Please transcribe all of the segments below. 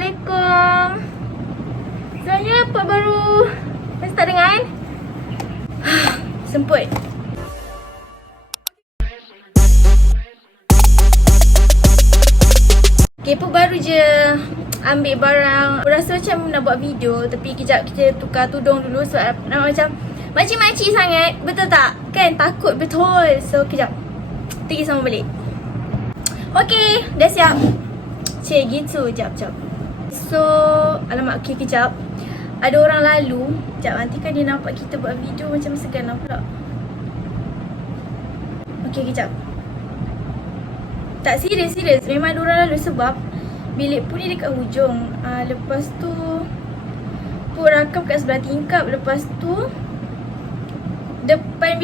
Assalamualaikum. Sebenarnya pot baru masih tak dengar kan? Semput. Okay, pot baru je ambil barang. Rasa macam nak buat video, tapi kejap kita tukar tudung dulu sebab nak macam makcik-makcik sangat. Betul tak? Kan takut betul. So kejap pergi sama balik. Okay, dah siap. Cik gitu, jap. So, alamak, okay, kejap. Ada orang lalu. Sekejap, nanti kan dia nampak kita buat video macam segan lah pula. Okay, kejap. Tak, serius. Memang ada orang lalu sebab bilik pun ni dekat hujung. Lepas tu pun rakam kat sebelah tingkap. Lepas tu depan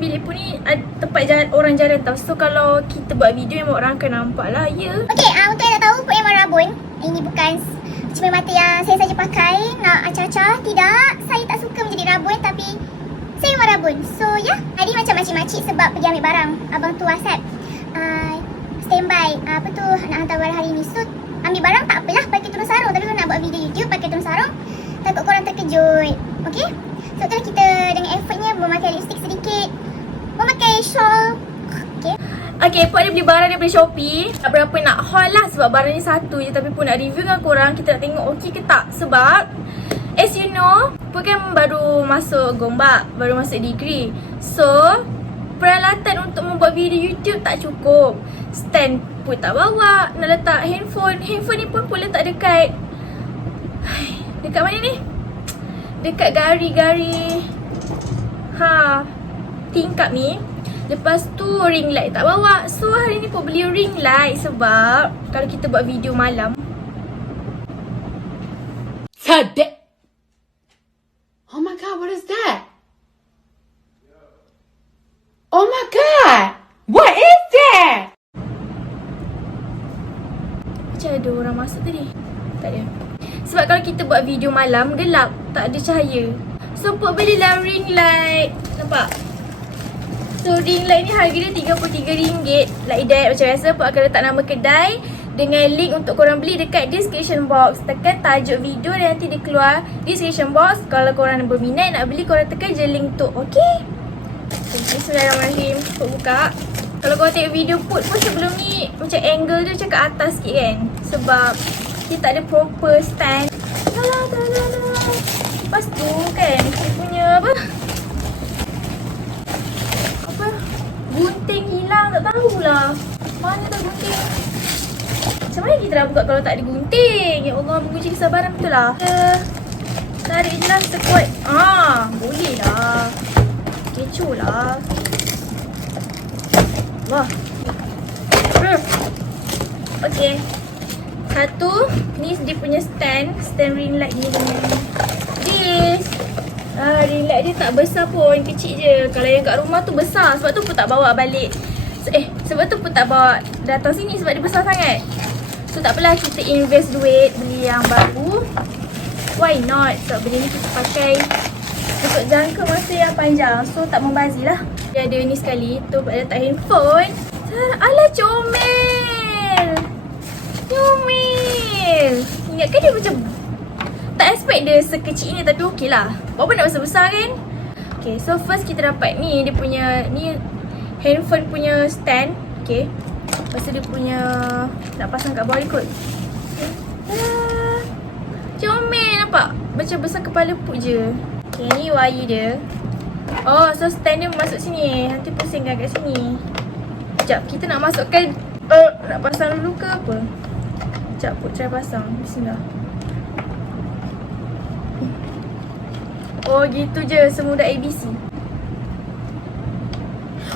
bilik pun ni tempat jalan, orang jalan tau. So kalau kita buat video memang orang akan nampak lah, ya. Okay, untuk yang nak tahu put yang marabun, ini bukan cermin mata yang saya saja pakai nak acah-acah. Tidak, saya tak suka menjadi rabun, tapi saya marabun. So ya, tadi macam makcik-makcik sebab pergi ambil barang. Abang tu WhatsApp standby, apa tu, nak hantar barang hari ni. So ambil barang tak apalah, pakai tudung sarung. Tapi kalau nak buat video YouTube pakai tudung sarung, takut korang terkejut. Okay, so itulah kita dengan effortnya memakai lipstick sedikit, memakai shawl. Okay, Puan ada beli barang daripada Shopee. Tak berapa nak haul lah sebab barang ni satu je. Tapi pun nak review dengan korang, kita nak tengok okey ke tak. Sebab as you know, Puan kan baru masuk gombak, baru masuk degree. So peralatan untuk membuat video YouTube tak cukup. Stand pun tak bawa, nak letak handphone ni pun letak dekat mana ni? Dekat gari-gari tingkap ni. Lepas tu ring light tak bawa. So hari ni pun beli ring light sebab kalau kita buat video malam. Sadek. Oh my god, what is that? Oh my god, what is that? Macam ada orang masuk tadi. Tak ada. Sebab kalau kita buat video malam, gelap, tak ada cahaya. So Pok belilah ring light. Nampak? So ring light ni harga dia RM33. Like that, macam biasa Pok akan letak nama kedai dengan link untuk korang beli dekat description box. Tekan tajuk video dan nanti dia keluar description box. Kalau korang berminat nak beli, korang tekan je link tu. Okay? Bismillahirrahmanirrahim. Pok buka. Kalau korang tengok video Put pun sebelum ni macam angle dia macam ke atas sikit kan. Sebab kita tak ada proper stand. Lepas tu kan dia punya gunting hilang, tak tahulah mana tak gunting. Macam mana kita nak buka kalau tak ada gunting? Ya Allah, menguji kesabaran betul lah. Tarik je lah sekuat. Boleh lah. Kecoh lah. Wah. Okay. Satu, ni dia punya stand ring light ni dengan this. Ring light dia tak besar pun, kecil je. Kalau yang kat rumah tu besar, sebab tu Pun tak bawa balik. Sebab tu Pun tak bawa datang sini sebab dia besar sangat. So tak apalah, kita invest duit beli yang baru. Why not? Sebab benda ni kita pakai untuk jangka masa yang panjang. So tak membazir lah. Dia ada ni sekali, tu buat letak handphone. Alah, comel. Ingatkan dia macam tak expect dia sekecil ni, tapi okey lah. Buat apa nak besar-besar kan? Okay, so first kita dapat ni. Dia punya, ni handphone punya stand. Okay, lepas tu dia punya nak pasang kat bawah ni kot. Comel, nampak? Macam besar kepala Put je. Okay, ni wire dia. Oh, so stand dia masuk sini. Nanti pusingkan kat sini. Sekejap, kita nak masukkan nak pasang dulu ke apa? Sekejap, Put try pasang. Bismillah. Oh, gitu je, semudah ABC.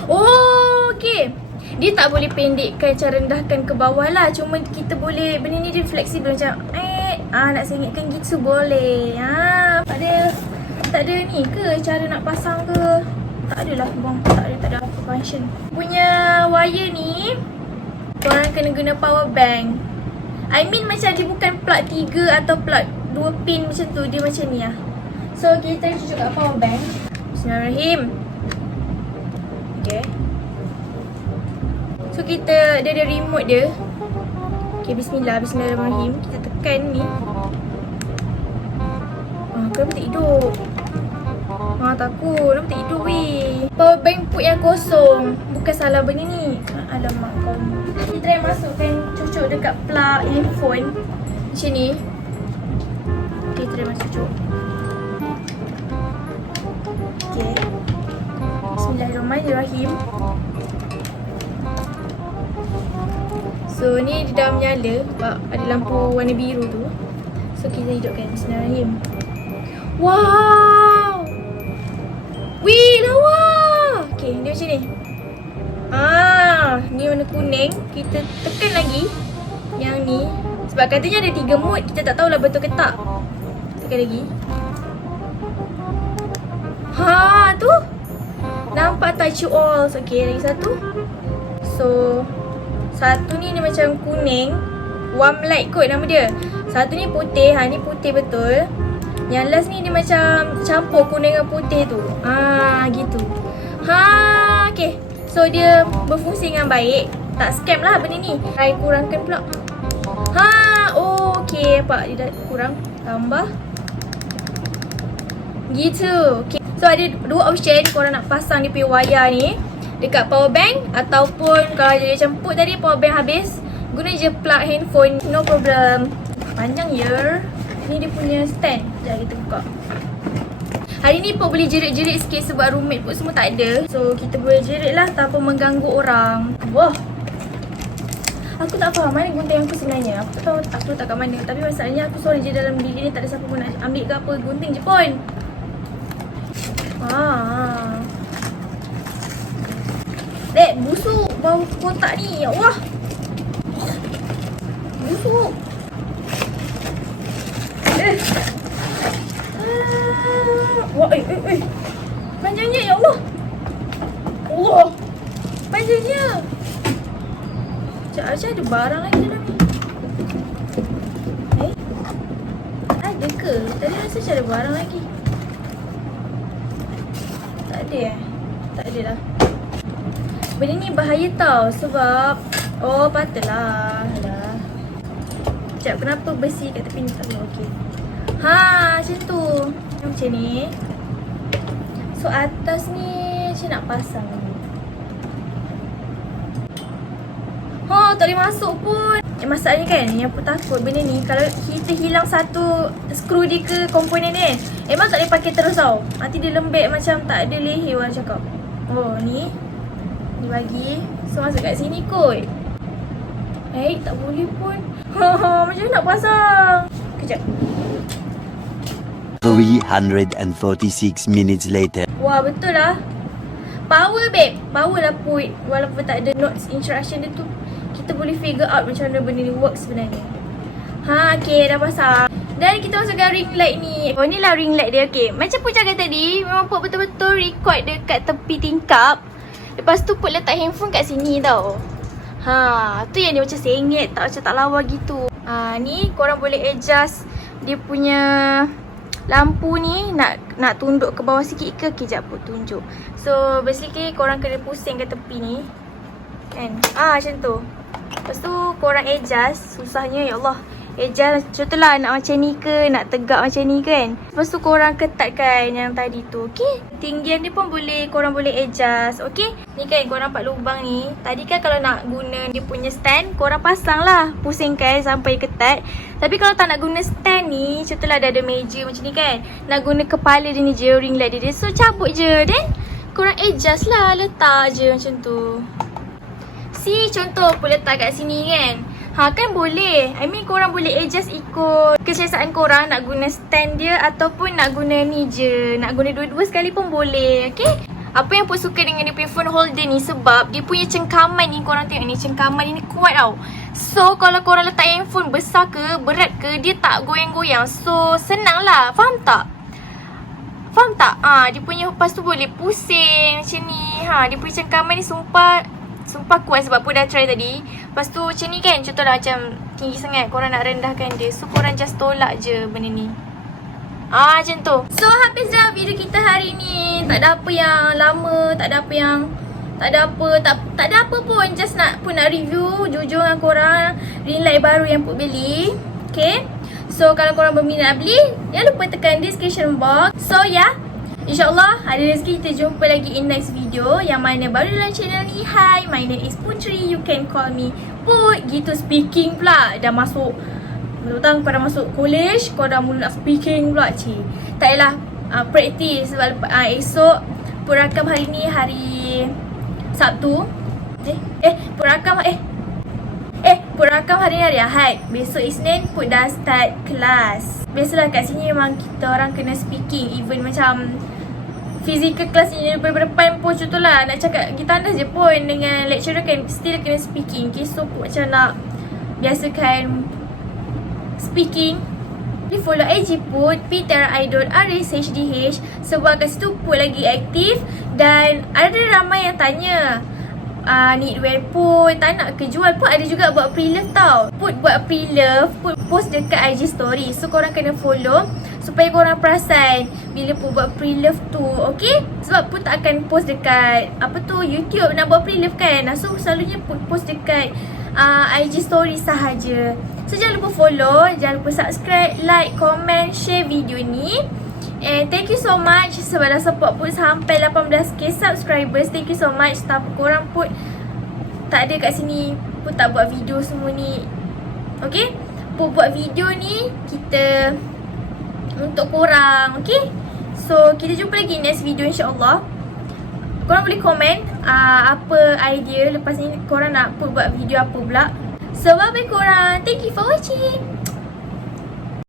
Oh, okay. Dia tak boleh pendekkan cara rendahkan ke bawah lah. Cuma kita boleh, benda ni dia fleksibel macam nak sengitkan gitu boleh. Tak ada ni ke cara nak pasang ke? Tak adalah bang, tak ada apa function. Punya wire ni korang kena guna power bank. I mean macam dia bukan plug 3 atau plug 2 pin macam tu, dia macam ni lah. So kita cucuk kat power bank. Bismillahirrahmanirrahim. Okay. So kita, dia ada remote dia. Okay, bismillahirrahmanirrahim. Kita tekan ni. Kenapa tak hidup? Takut. Kenapa tak hidup weh? Power bank put yang kosong. Bukan salah benda ni. Alamak kau ni. Kita try masukkan, cucuk dekat plug handphone. Macam ni. Okay, try masuk cucuk. Okay. Bismillahirrahmanirrahim. So ni dia dah menyala. Sebab ada lampu warna biru tu. So kita hidupkan. Bismillahirrahmanirrahim. Wow. Wih, lawa. Okay, dia macam ni. Ni warna kuning. Kita tekan lagi yang ni. Sebab katanya ada 3 mode. Kita tak tahulah betul ke tak. Tekan lagi. Tu. Nampak touch you all. Okay, lagi satu. So satu ni dia macam kuning. Warm light kot nama dia. Satu ni putih. Ni putih betul. Yang last ni dia macam campur kuning dengan putih tu. Gitu. Okay. So dia berfungsi dengan baik. Tak scam lah benda ni. Try kurangkan pula. Okay. Nampak dia dah kurang. Tambah. Gitu. Okay. So ada 2 option. Korang nak pasang dia punya wayar ni dekat power bank. Ataupun kalau dia campur tadi power bank habis, guna je plug handphone. No problem. Panjang ya. Ni dia punya stand. Sekejap kita buka. Hari ni pun boleh jerit-jerit sikit sebab roommate pun semua tak ada. So kita boleh jerit lah tanpa mengganggu orang. Wah, aku tak faham mana gunting aku sebenarnya. Aku tak tahu aku letak kat mana. Tapi masalahnya aku seorang je dalam bilik ni. Tak ada siapa pun nak ambil ke apa. Gunting je pun. Busuk bau kotak ni. Ya Allah, busuk. Wah, panjangnya ya Allah. Allah, panjangnya. Macam ada barang lagi dalam ni. Ada ke? Tadi rasa macam ada barang lagi. Tak ada Tak ada lah. Benda ni bahaya tau. Sebab patutlah. Sekejap, kenapa besi kat tepi ni tak boleh? Okay. Macam tu. Macam ni. So atas ni macam nak pasang ni. Tak boleh masuk pun. Masalahnya kan, yang aku takut benda ni, kalau kita hilang satu skru dia ke komponen ni kan, memang tak boleh pakai terus tau. Nanti dia lembek macam tak ada leher orang cakap. Ni bagi. So masuk kat sini kot. Tak boleh pun. Macam mana nak pasang? Kejap. 346 minutes later. Wah, betul lah. Power babe. Power lah put. Walaupun tak ada notes instruction dia tu, kita boleh figure out macam mana benda ni work sebenarnya. Okay, dah pasang. Dan kita masukkan ring light ni. Ni lah ring light dia. Okay, macam Put cakap tadi, memang Put betul-betul record dekat tepi tingkap. Lepas tu Put letak handphone kat sini tau. Tu yang dia macam sengit, tak macam tak lawa gitu. Ni korang boleh adjust dia punya lampu ni. Nak tunduk ke bawah sikit ke? Kejap Put tunjuk. So basically korang kena pusing ke tepi ni kan. Macam tu. Lepas tu korang adjust. Susahnya ya Allah. Adjust contohlah nak macam ni ke, nak tegak macam ni kan. Lepas tu korang ketatkan yang tadi tu. Okay, tinggian dia pun boleh, korang boleh adjust. Okay, ni kan korang nampak lubang ni. Tadi kan kalau nak guna dia punya stand, korang pasang lah, pusingkan sampai ketat. Tapi kalau tak nak guna stand ni, contohlah ada meja macam ni kan, nak guna kepala dia ni je, ring light dia, so cabut je. Then korang adjust lah, letak je macam tu. Contoh Put letak kat sini kan. Kan boleh. Korang boleh adjust ikut keselesaan korang. Nak guna stand dia ataupun nak guna ni je. Nak guna dua-dua sekali pun boleh. Okay. Apa yang Put suka dengan dia punya phone holder ni, sebab dia punya cengkaman ni, korang tengok ni, cengkaman ni kuat tau. So kalau korang letak handphone besar ke, berat ke, dia tak goyang-goyang. So senang lah. Faham tak? Dia punya lepas tu boleh pusing macam ni. Dia punya cengkaman ni sumpah kuat sebab Put dah try tadi. Lepas tu macam ni kan, contohlah macam tinggi sangat, korang nak rendahkan dia, so korang just tolak je benda ni. Macam tu. So habis dah video kita hari ni. Tak ada apa yang lama, tak ada apa yang Tak ada apa, tak ada apa pun. Just nak review jujur dengan korang ring light baru yang Put beli. Okay. So kalau korang berminat nak beli, jangan lupa tekan description box. So yeah, InsyaAllah ada rezeki kita jumpa lagi in next video. Yang mana baru dalam channel ni, hi, my name is Putri. You can call me Put. Gitu speaking pula. Dah masuk, betul kau dah masuk college, kau dah mula nak speaking pula. Tak payahlah, practice. Sebab esok Put rakam hari ni hari Sabtu. Put rakam hari ni hari Ahad. Besok Isnin Put dah start kelas. Biasalah kat sini memang kita orang kena speaking. Even macam physical class ni daripada depan pun contoh lah. Nak cakap kita anda je pun dengan lecturer kan still kena speaking. Okay, so Put macam nak biasakan speaking. Boleh follow IG Put PTRI.RSHDH. sebab kat situ Put lagi aktif. Dan ada ramai yang tanya knitwear Put tak nak ke jual. Put ada juga buat pre-love tau. Put buat pre-love, Put post dekat IG story. So korang kena follow supaya korang perasan bila Put buat pre-love tu. Okay, sebab Put tak akan post dekat YouTube nak buat pre-love kan. So selalunya Put post dekat IG story sahaja. So jangan lupa follow, jangan lupa subscribe, like, comment, share video ni. And thank you so much sebab dah support Put sampai 18k subscribers. Thank you so much. Tanpa korang Put tak ada kat sini. Put tak buat video semua ni. Okay, Put buat video ni kita untuk korang. Okay, so kita jumpa lagi next video insyaAllah. Korang boleh komen apa idea lepas ni korang nak Put buat video apa pula. So bye bye korang. Thank you for watching.